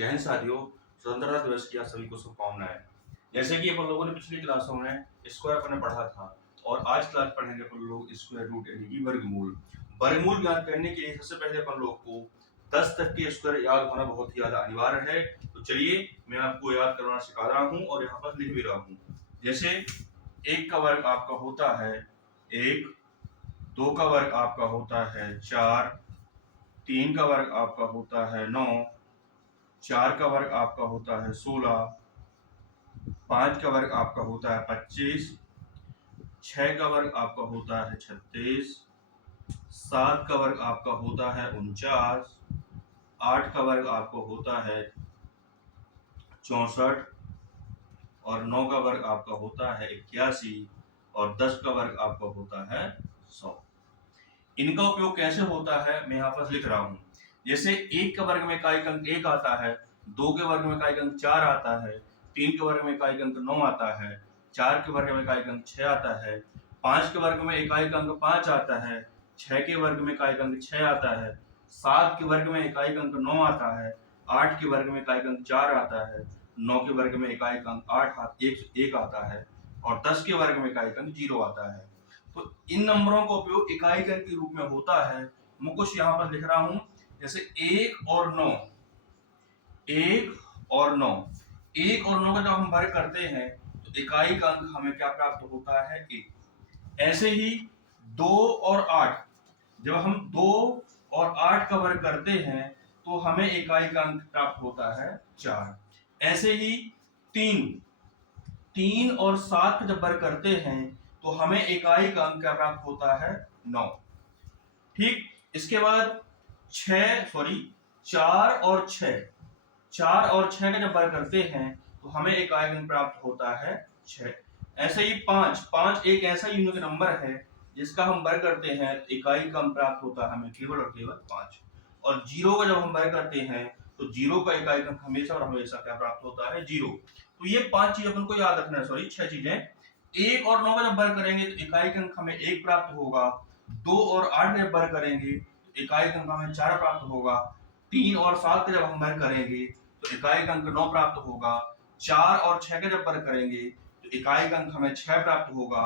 जय हिंद साथियों, स्वतंत्रता दिवस की आप सभी को शुभकामनाएं। जैसे कि अपन लोगों ने पिछली क्लासों में स्क्वायर अपने पढ़ा था और आज क्लास पढ़ेंगे अपन लोग स्क्वायर रूट यानी कि वर्गमूल। वर्गमूल ज्ञात करने के लिए सबसे पहले अपन लोग को 10 तक के स्क्वायर याद होना बहुत ही ज्यादा अनिवार्य है। तो चलिए मैं आपको याद करवाना सिखा रहा हूँ और यहाँ पर लिख भी रहा हूँ। जैसे 1 का वर्ग आपका होता है 1, 2 का वर्ग आपका होता है 4, 3 का वर्ग आपका होता है 9, 4 का वर्ग आपका होता है 16, 5 का वर्ग आपका होता है 25, 6 का वर्ग आपका होता है 36, 7 का वर्ग आपका होता है 49, 8 का वर्ग आपको होता है 64 और 9 का वर्ग आपका होता है 81 और 10 का वर्ग आपका होता है 100। इनका उपयोग कैसे होता है मैं यहाँ पर लिख रहा हूँ। जैसे 1 के वर्ग में इकाई अंक 1 आता है, 2 के वर्ग में इकाई अंक 4 आता है, 3 के वर्ग में इकाई अंक 9 आता है, 4 के वर्ग में इकाई अंक 6 आता है, 5 के वर्ग में इकाई अंक 5 आता है, 6 के वर्ग में इकाई अंक 6 आता है, 7 के वर्ग में इकाई अंक 9 आता है, 8 के वर्ग में इकाई अंक 4 आता है, 9 के वर्ग में इकाई अंक 1 आता है और 10 के वर्ग में इकाई अंक 0 आता है। तो इन नंबरों का उपयोग इकाई अंक के रूप में होता है। मैं कुछ यहाँ पर लिख रहा हूं, जैसे 1 और 9, 1 और 9, 1 और 9 का जब हम वर्ग करते हैं तो इकाई का अंक हमें क्या प्राप्त होता है 1। ऐसे ही 2 और 8, जब हम 2 और 8 का वर्ग करते हैं तो हमें इकाई का अंक प्राप्त होता है 4। ऐसे ही 3 और 7 का जब वर्ग करते हैं तो हमें इकाई का अंक क्या प्राप्त होता है 9। ठीक, इसके बाद 4 और 6, 4 और 6 का जब वर्ग करते हैं तो हमें इकाई अंक प्राप्त होता है 6। ऐसे ही 5 एक ऐसा यूनिक नंबर है जिसका हम वर्ग करते हैं इकाई का अंक प्राप्त होता है हमें केवल और केवल 5। और 0 का जब हम वर्ग करते हैं तो 0 का इकाई अंक हमेशा और हमेशा क्या प्राप्त होता है 0। तो ये 5 चीज अपन को याद रखना है, 6 चीजें। 1 और 9 का जब वर्ग करेंगे तो इकाई अंक हमें 1 प्राप्त होगा, 2 और 8 का जब वर्ग करेंगे तो इकाई अंक हमें 4 प्राप्त होगा, 3 और 7 का जब हम वर्ग करेंगे तो इकाई अंक 9 प्राप्त होगा, 4 और 6 का जब वर्ग करेंगे तो इकाई अंक हमें 6 प्राप्त होगा,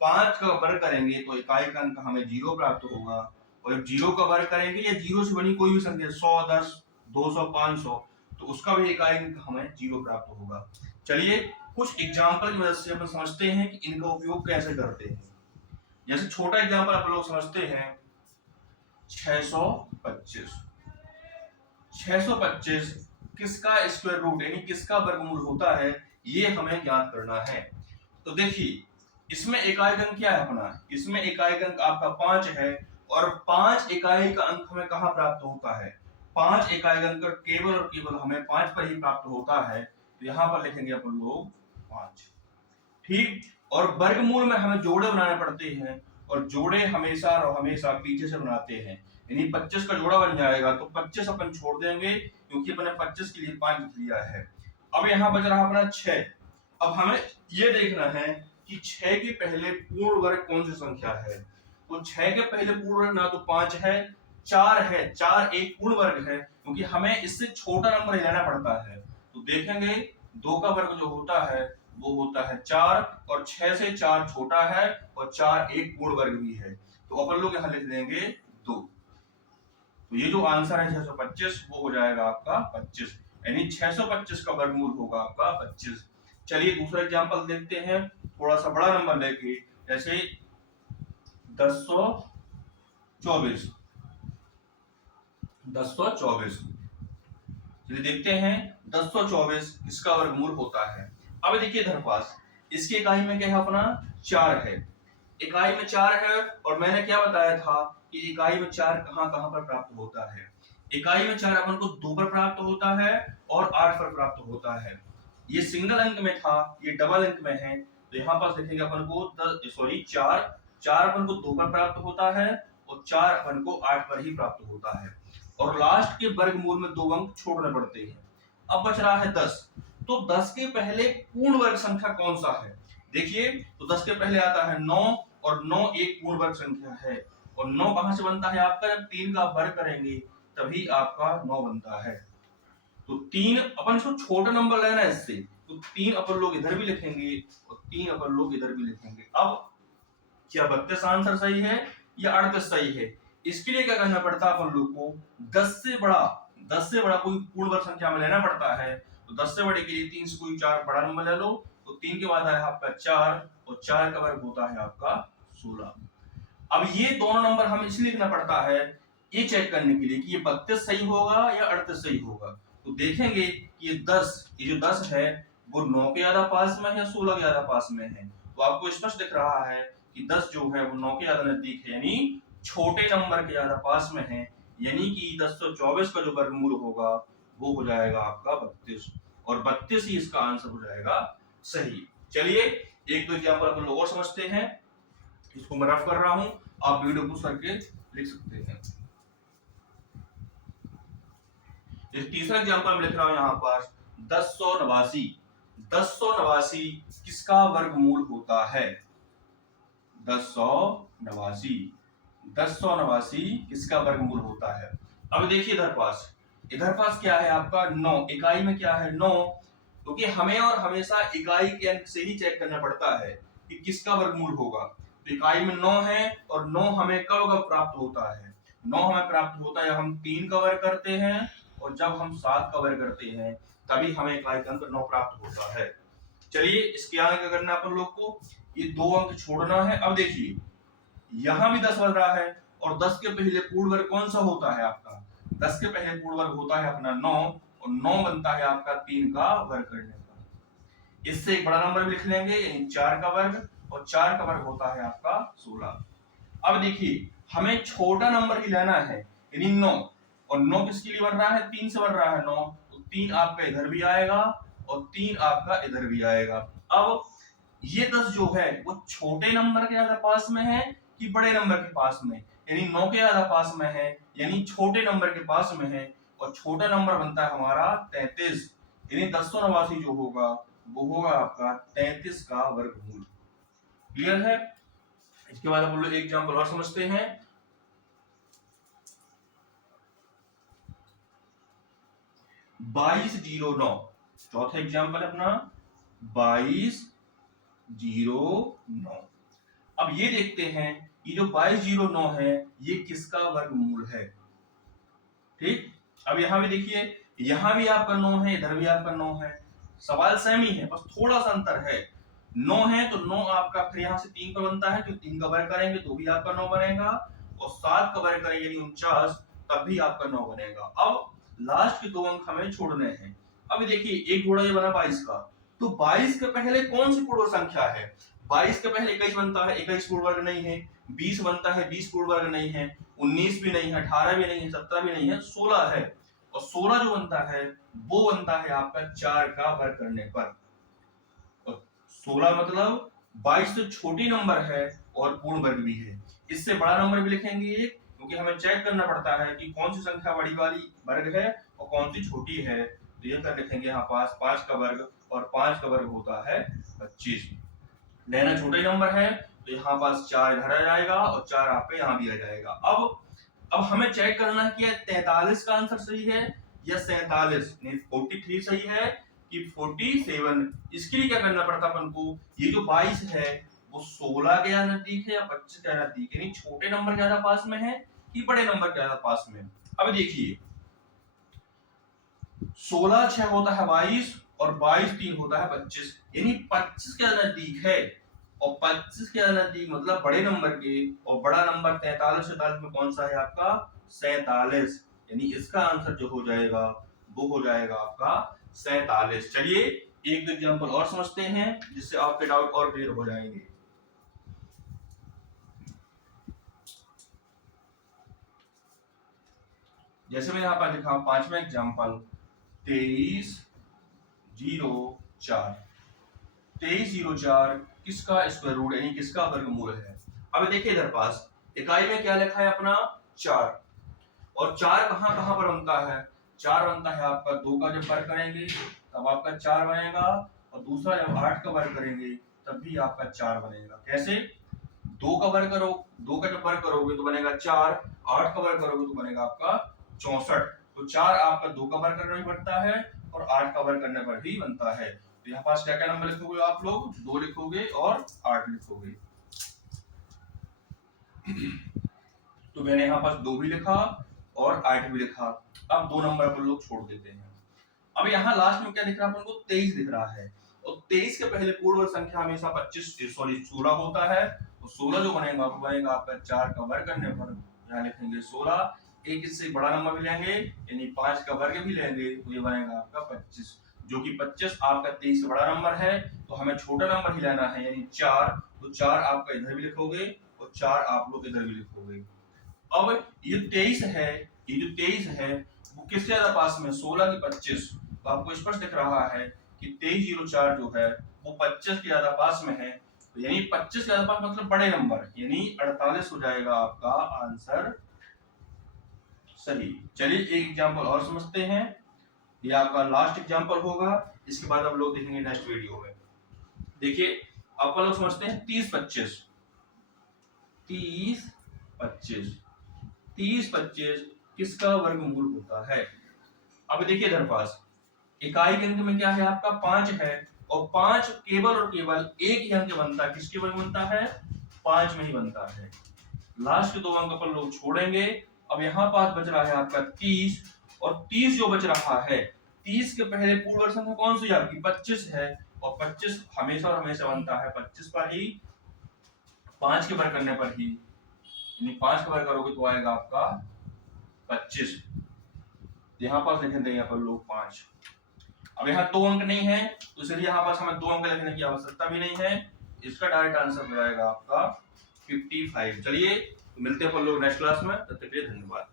5 का वर्ग करेंगे तो इकाई अंक हमें 0 प्राप्त होगा और जब 0 का वर्ग करेंगे या 0 से बनी कोई भी संख्या 100, 10, 200, 500 तो उसका भी इकाई अंक हमें 0 प्राप्त होगा। चलिए कुछ एग्जाम्पल की मदद से अपन समझते हैं कि इनका उपयोग कैसे करते हैं। जैसे छोटा एग्जाम्पल आप लोग समझते हैं 625। 625 किसका स्क्वायर रूट यानी किसका वर्गमूल होता है ये हमें ज्ञात करना है। तो देखिए इसमें इकाई अंक क्या है अपना, इसमें इकाई अंक आपका 5 है और 5 इकाई का अंक हमें कहां प्राप्त होता है, 5 इकाई अंक केवल और केवल हमें 5 पर ही प्राप्त होता है। तो यहां पर लिखेंगे अपन लोग 5। ठीक, और वर्गमूल में हमें जोड़े बनाने पड़ते हैं और जोड़े हमेशा और हमेशा पीछे से बनाते हैं। यानी 25 का जोड़ा बन जाएगा तो 25 अपन छोड़ देंगे क्योंकि अपने 25 के लिए 5 लिख लिया है। अब यहाँ बच रहा अपना 6। अब हमें ये देखना है कि 6 के पहले पूर्ण वर्ग कौन सी संख्या है। तो 6 के पहले पूर्ण वर्ग ना तो 5 है 4 है, 4 एक पूर्ण वर्ग है क्योंकि हमें इससे छोटा नंबर लेना पड़ता है। तो देखेंगे 2 का वर्ग जो होता है वो होता है 4 और 6 से 4 छोटा है और 4 एक पूर्ण वर्ग भी है तो अपन लोग यहाँ लिख देंगे 2। तो ये जो आंसर है 625 वो हो जाएगा आपका 25, यानी 625 का वर्गमूल होगा आपका 25। चलिए दूसरा एग्जांपल देखते हैं थोड़ा सा बड़ा नंबर लेके, जैसे 1024। 1024 चलिए देखते हैं 1024 किसका वर्गमूल होता है। अब देखिए इधर पास इसकी इकाई में क्या है अपना 4 है, इकाई में 4 है और मैंने क्या बताया था कि इकाई में 4 कहां कहां पर प्राप्त होता है। इकाई में 4 अपन को 2 पर प्राप्त होता है और 8 पर प्राप्त होता है। ये सिंगल अंक में था, ये डबल अंक में है तो यहाँ पर लिखेंगे अपन को 4 अपन को 2 पर प्राप्त होता है और 4 अपन को 8 पर ही प्राप्त होता है और लास्ट के वर्गमूल में 2 अंक छोड़ने पड़ते हैं। अब बच रहा है 10। तो 10 के पहले पूर्ण वर्ग संख्या कौन सा है, देखिए तो 10 के पहले आता है 9 और 9 एक पूर्ण वर्ग संख्या है और 9 कहां से बनता है आपका, जब 3 का वर्ग करेंगे तभी आपका 9 बनता है। तो 3 अपन इसको छोटा नंबर लेना है इससे, तो 3 अपन लोग इधर भी लिखेंगे और 3 अपन लोग इधर भी लिखेंगे। अब क्या 32 आंसर सही है या 38 सही है? इसके लिए क्या करना पड़ता है अपन लोग को, 10 से बड़ा कोई पूर्ण वर्ग संख्या में लेना पड़ता है। तो 10 से बड़े के लिए 3 से कोई 4 बड़ा नंबर ले लो, तो 3 के बाद आया आपका 4 और 4 का वर्ग होता है आपका 16। अब ये दोनों नंबर हमें इसलिए लिखना पड़ता है ये चेक करने के लिए कि ये 32 सही होगा या 38 सही होगा। तो देखेंगे कि ये जो 10 है वो 9 के ज्यादा पास में है या 16 के ज्यादा पास में है। तो आपको स्पष्ट दिख रहा है कि 10 जो है वो 9 के ज्यादा नजदीक है, यानी छोटे नंबर के ज्यादा पास में है, यानी कि 1024 का जो वर्गमूल होगा वो हो जाएगा आपका 32 और 32 ही इसका आंसर हो जाएगा सही। चलिए एक दो एग्जांपल अपन लोग और समझते हैं, इसको मैं रफ कर रहा हूं, आप वीडियो को करके लिख सकते हैं। तीसरा एग्जांपल मैं लिख रहा हूं यहाँ पर 1089 किसका वर्गमूल होता है? 1089 किसका वर्गमूल होता है? अब देखिए इधर पास क्या है आपका 9, इकाई में क्या है 9, क्योंकि हमें और हमेशा इकाई के अंक से ही चेक करना पड़ता है कि किसका वर्गमूल होगा। तो इकाई में 9 है और 9 हमें कब प्राप्त होता है? 9 हमें प्राप्त होता है जब हम 3 का वर्ग करते हैं और जब हम 7 का वर्ग करते हैं, तभी हमें इकाई का अंक 9 प्राप्त होता है। चलिए इसके आगे क्या करना है अपन लोग को, ये 2 अंक छोड़ना है। अब देखिए यहां भी 10 बन रहा है और 10 के पहले पूर्ण वर्ग कौन सा होता है आपका? 10 के पहले पूर्ण वर्ग होता है अपना 9 और 9 बनता है आपका 3 का वर्ग करने पर। इससे एक बड़ा नंबर भी लिख लेंगे यानी 4 का वर्ग और 4 का वर्ग होता है आपका 16। अब देखिए हमें छोटा नंबर ही लेना है यानी 9, और 9 किसके लिए बन रहा है? 3 से बन रहा है 9, तो 3 आपका इधर भी आएगा और 3 आपका इधर भी आएगा। अब ये 10 जो है वो छोटे नंबर के ज्यादा पास में है कि बड़े नंबर के पास में? यानी 9 के ज्यादा पास में है, यानी छोटे नंबर के पास में है, और छोटा नंबर बनता है हमारा 33, यानी 1089 जो होगा वो होगा आपका 33 का वर्गमूल। क्लियर है? इसके बाद हम लोग एक एग्जांपल और समझते हैं। बाईस 09, चौथा एग्जांपल अपना 2209। अब ये देखते हैं कि जो 2209 है ये किसका वर्गमूल है। ठीक, अब यहां भी देखिए, यहां भी आपका 9 है, इधर भी आपका 9 है, सवाल सेम ही है, बस थोड़ा सा अंतर है। 9 है तो 9 आपका फिर यहां से 3 का बनता है, क्योंकि 3 का वर्ग करेंगे तो भी आपका 9 बनेगा, और 7 का वर्ग करेंगे यानी 49, तब भी आपका 9 बनेगा। अब लास्ट के 2 अंक हमें छोड़ने हैं। अब देखिए एक जोड़ा ये बना 22 का, तो 22 के पहले कौन सी पूर्ण संख्या है? 22 के पहले 21 बनता है, 21 पूर्ण वर्ग नहीं है। 20 बनता है, 20 पूर्ण वर्ग नहीं है। 19 भी नहीं है, 18 भी नहीं है, 17 भी नहीं है, 16 है, और 16 जो बनता है वो बनता है आपका 4 का वर्ग करने पर। 16 मतलब 22 से छोटी नंबर है और पूर्ण वर्ग भी है। इससे बड़ा नंबर भी लिखेंगे एक, क्योंकि हमें चेक करना पड़ता है कि कौन सी संख्या बड़ी वाली वर्ग है और कौन सी छोटी है। तो ये कर लिखेंगे यहाँ पास 5 का वर्ग, और 5 का वर्ग होता है 25। लेना छोटा नंबर है तो यहाँ पास 4 इधर आ जाएगा और 4 आपका यहाँ भी आ जाएगा। अब हमें चेक करना है कि 43 का आंसर सही है या 47, 43 सही है कि 47। इसके लिए क्या करना पड़ता अपन को, ये जो 22 है वो 16 के ज्यादा नजदीक है या 25 के ज्यादा नजदीक, यानी छोटे नंबर ज्यादा पास में है कि बड़े नंबर ज्यादा पास में। अब देखिए 16 6 होता है 22 और 22 3 होता है 25, यानी 25 के नजदीक है, और 25 के नजदीक मतलब बड़े नंबर के, और बड़ा नंबर 43 47 में कौन सा है आपका 47, यानी इसका आंसर जो हो जाएगा वो हो जाएगा आपका 47। चलिए एक दो एग्जांपल और समझते हैं जिससे आपके डाउट और क्लियर हो जाएंगे। जैसे मैंने यहाँ पर लिखा 5वां एग्जांपल 2304 किसका स्क्वायर रूट यानी किसका वर्गमूल है। अब देखिए इधर पास इकाई में क्या लिखा है अपना 4, और 4 कहां कहां पर बनता है? 4 बनता है आपका 2 का जब वर्ग करेंगे तब आपका 4 बनेगा, और दूसरा जब 8 का वर्ग करेंगे तब भी आपका 4 बनेगा। कैसे? 2 का वर्ग करो, 2 का जब वर्ग करोगे तो बनेगा 4, 8 का वर्ग करोगे तो बनेगा आपका 64। तो 4 आपका 2 का वर्ग करने पर बनता है और 8 का वर्ग करने पर ही बनता है। तो यहाँ पास क्या क्या नंबर लिखोगे आप लोग, 2 लिखोगे और 8 लिखोगे। तो मैंने यहाँ पास 2 भी लिखा और 8 भी लिखा। अब 2 नंबर अपन लोग छोड़ देते हैं। अब यहाँ लास्ट में क्या दिख रहा है अपन को, 23 दिख रहा है। और 23 के पहले पूर्ण वर्ग संख्या हमेशा 16 होता है। तो 16 जो बनेगा वो बनेगा आपका 4 का वर्ग करने पर, यहाँ लिखेंगे 16। एक इससे बड़ा नंबर भी लेंगे यानी 5 का वर्ग भी लेंगे तो ये बनेगा आपका 25, जो कि 25 आपका 23 से बड़ा नंबर है। तो हमें छोटा नंबर ही लेना है यानी 4। तो 4 आपका इधर भी लिखोगे और 4 आप लोग इधर भी लिखोगे। अब ये 23 है, ये जो 23 है वो किससे ज्यादा पास में, 16 की 25। तो आपको स्पष्ट दिख रहा है कि 2304 जो है वो 25 के ज्यादा पास में है। तो यानी 25 के ज्यादा पास मतलब बड़े नंबर, यानी 48 हो जाएगा आपका आंसर सही। चलिए एक एग्जांपल और समझते हैं, ये आपका लास्ट एग्जांपल होगा, इसके बाद हम लोग देखेंगे नेक्स्ट वीडियो में। देखिए अपन लोग समझते हैं 30 25 30 25 30 25 किसका वर्गमूल होता है। अब देखिए इधर पास इकाई के अंक में क्या है आपका 5 है, और 5 केवल और केवल एक ही अंक बनता है, किसके वर्ग बनता है, 5 में ही बनता है। लास्ट के 2 अंक अपन लोग छोड़ेंगे। अब यहाँ पास बच रहा है आपका 30, और 30 जो बच रहा है 30 के पहले पूर्ण वर्ग संख्या कौन सी आपकी 25 है, और 25 हमेशा और हमेशा बनता है 25 पर ही, 5 के वर्ग करने पर ही, यानी 5 का वर्ग करोगे तो आएगा आपका 25। यहाँ पास लिख देंगे अपन लोग 5। अब यहाँ 2 अंक नहीं है तो इसलिए यहाँ पास हमें 2 अंक लिखने की आवश्यकता भी नहीं है। इसका डायरेक्ट आंसर हो जाएगा आपका 55। चलिए मिलते हैं अपन लोग नेक्स्ट क्लास में, तब तक के लिए धन्यवाद।